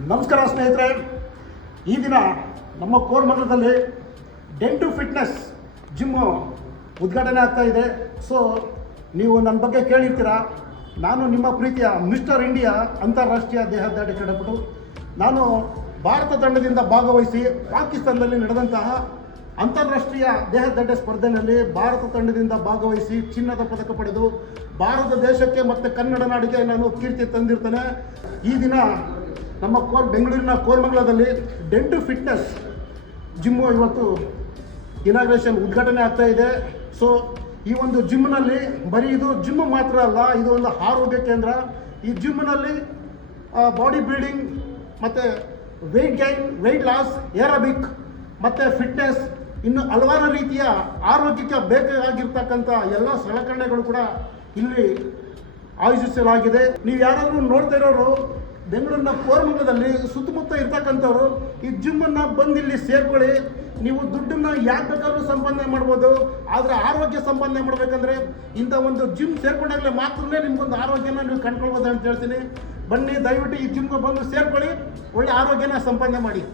ನಮಸ್ಕಾರ ಸ್ನೇಹಿತರೆ, ಈ ದಿನ ನಮ್ಮ ಕೋರಮಂಗಲದಲ್ಲಿ ಡೆಂಟು ಫಿಟ್ನೆಸ್ ಜಿಮ್ಮು ಉದ್ಘಾಟನೆ ಆಗ್ತಾ ಇದೆ. ಸೊ ನೀವು ನನ್ನ ಬಗ್ಗೆ ಕೇಳಿರ್ತೀರ. ನಾನು ನಿಮ್ಮ ಪ್ರೀತಿಯ ಮಿಸ್ಟರ್ ಇಂಡಿಯಾ ಅಂತಾರಾಷ್ಟ್ರೀಯ ದೇಹದಾಢ್ಯ ಕ್ರೀಡಾಪಟು. ನಾನು ಭಾರತ ತಂಡದಿಂದ ಭಾಗವಹಿಸಿ ಪಾಕಿಸ್ತಾನದಲ್ಲಿ ನಡೆದಂತಹ ಅಂತಾರಾಷ್ಟ್ರೀಯ ದೇಹದಾಢ್ಯ ಸ್ಪರ್ಧೆಯಲ್ಲಿ ಭಾರತ ತಂಡದಿಂದ ಭಾಗವಹಿಸಿ ಚಿನ್ನದ ಪದಕ ಪಡೆದು ಭಾರತ ದೇಶಕ್ಕೆ ಮತ್ತು ಕನ್ನಡ ನಾಡಿಗೆ ನಾನು ಕೀರ್ತಿ ತಂದಿರ್ತೇನೆ. ಈ ದಿನ ನಮ್ಮ ಬೆಂಗಳೂರಿನ ಕೋರಮಂಗಲದಲ್ಲಿ ಡೆಂಟು ಫಿಟ್ನೆಸ್ ಜಿಮ್ಮು ಇವತ್ತು ಇನಾಗ್ರೇಷನ್ ಉದ್ಘಾಟನೆ ಆಗ್ತಾ ಇದೆ. ಸೊ ಈ ಒಂದು ಜಿಮ್ನಲ್ಲಿ ಬರೀ ಇದು ಜಿಮ್ ಮಾತ್ರ ಅಲ್ಲ, ಇದು ಒಂದು ಆರೋಗ್ಯ ಕೇಂದ್ರ. ಈ ಜಿಮ್ನಲ್ಲಿ ಬಾಡಿ ಬಿಲ್ಡಿಂಗ್ ಮತ್ತು weight gain, weight loss, aerobic ಮತ್ತು ಫಿಟ್ನೆಸ್, ಇನ್ನು ಹಲವಾರು ರೀತಿಯ ಆರೋಗ್ಯಕ್ಕೆ ಬೇಕಾಗಿರ್ತಕ್ಕಂಥ ಎಲ್ಲ ಸಲಕರಣೆಗಳು ಕೂಡ ಇಲ್ಲಿ ಆಯೋಜಿಸಲಾಗಿದೆ. ನೀವು ಯಾರಾದರೂ ನೋಡ್ತಾ ಇರೋರು ಬೆಂಗಳೂರಿನ ಕೋರಮಂಗಲದಲ್ಲಿ ಸುತ್ತಮುತ್ತ ಇರ್ತಕ್ಕಂಥವ್ರು ಈ ಜಿಮ್ಮನ್ನು ಬಂದು ಇಲ್ಲಿ ಸೇರ್ಕೊಳ್ಳಿ. ನೀವು ದುಡ್ಡನ್ನು ಯಾಕೆ ಬೇಕಾದ್ರೂ ಸಂಪಾದನೆ ಮಾಡ್ಬೋದು, ಆದರೆ ಆರೋಗ್ಯ ಸಂಪಾದನೆ ಮಾಡಬೇಕಂದ್ರೆ ಇಂಥ ಒಂದು ಜಿಮ್ ಸೇರ್ಕೊಂಡಾಗಲೇ ಮಾತ್ರನೇ ನಿಮ್ಗೊಂದು ಆರೋಗ್ಯನ ನೀವು ಕಂಡ್ಕೊಳ್ಬೋದು ಅಂತ ಹೇಳ್ತೀನಿ. ಬನ್ನಿ, ದಯವಿಟ್ಟು ಈ ಜಿಮ್ಗೆ ಬಂದು ಸೇರ್ಕೊಳ್ಳಿ, ಒಳ್ಳೆ ಆರೋಗ್ಯನ ಸಂಪಾದನೆ ಮಾಡಿ.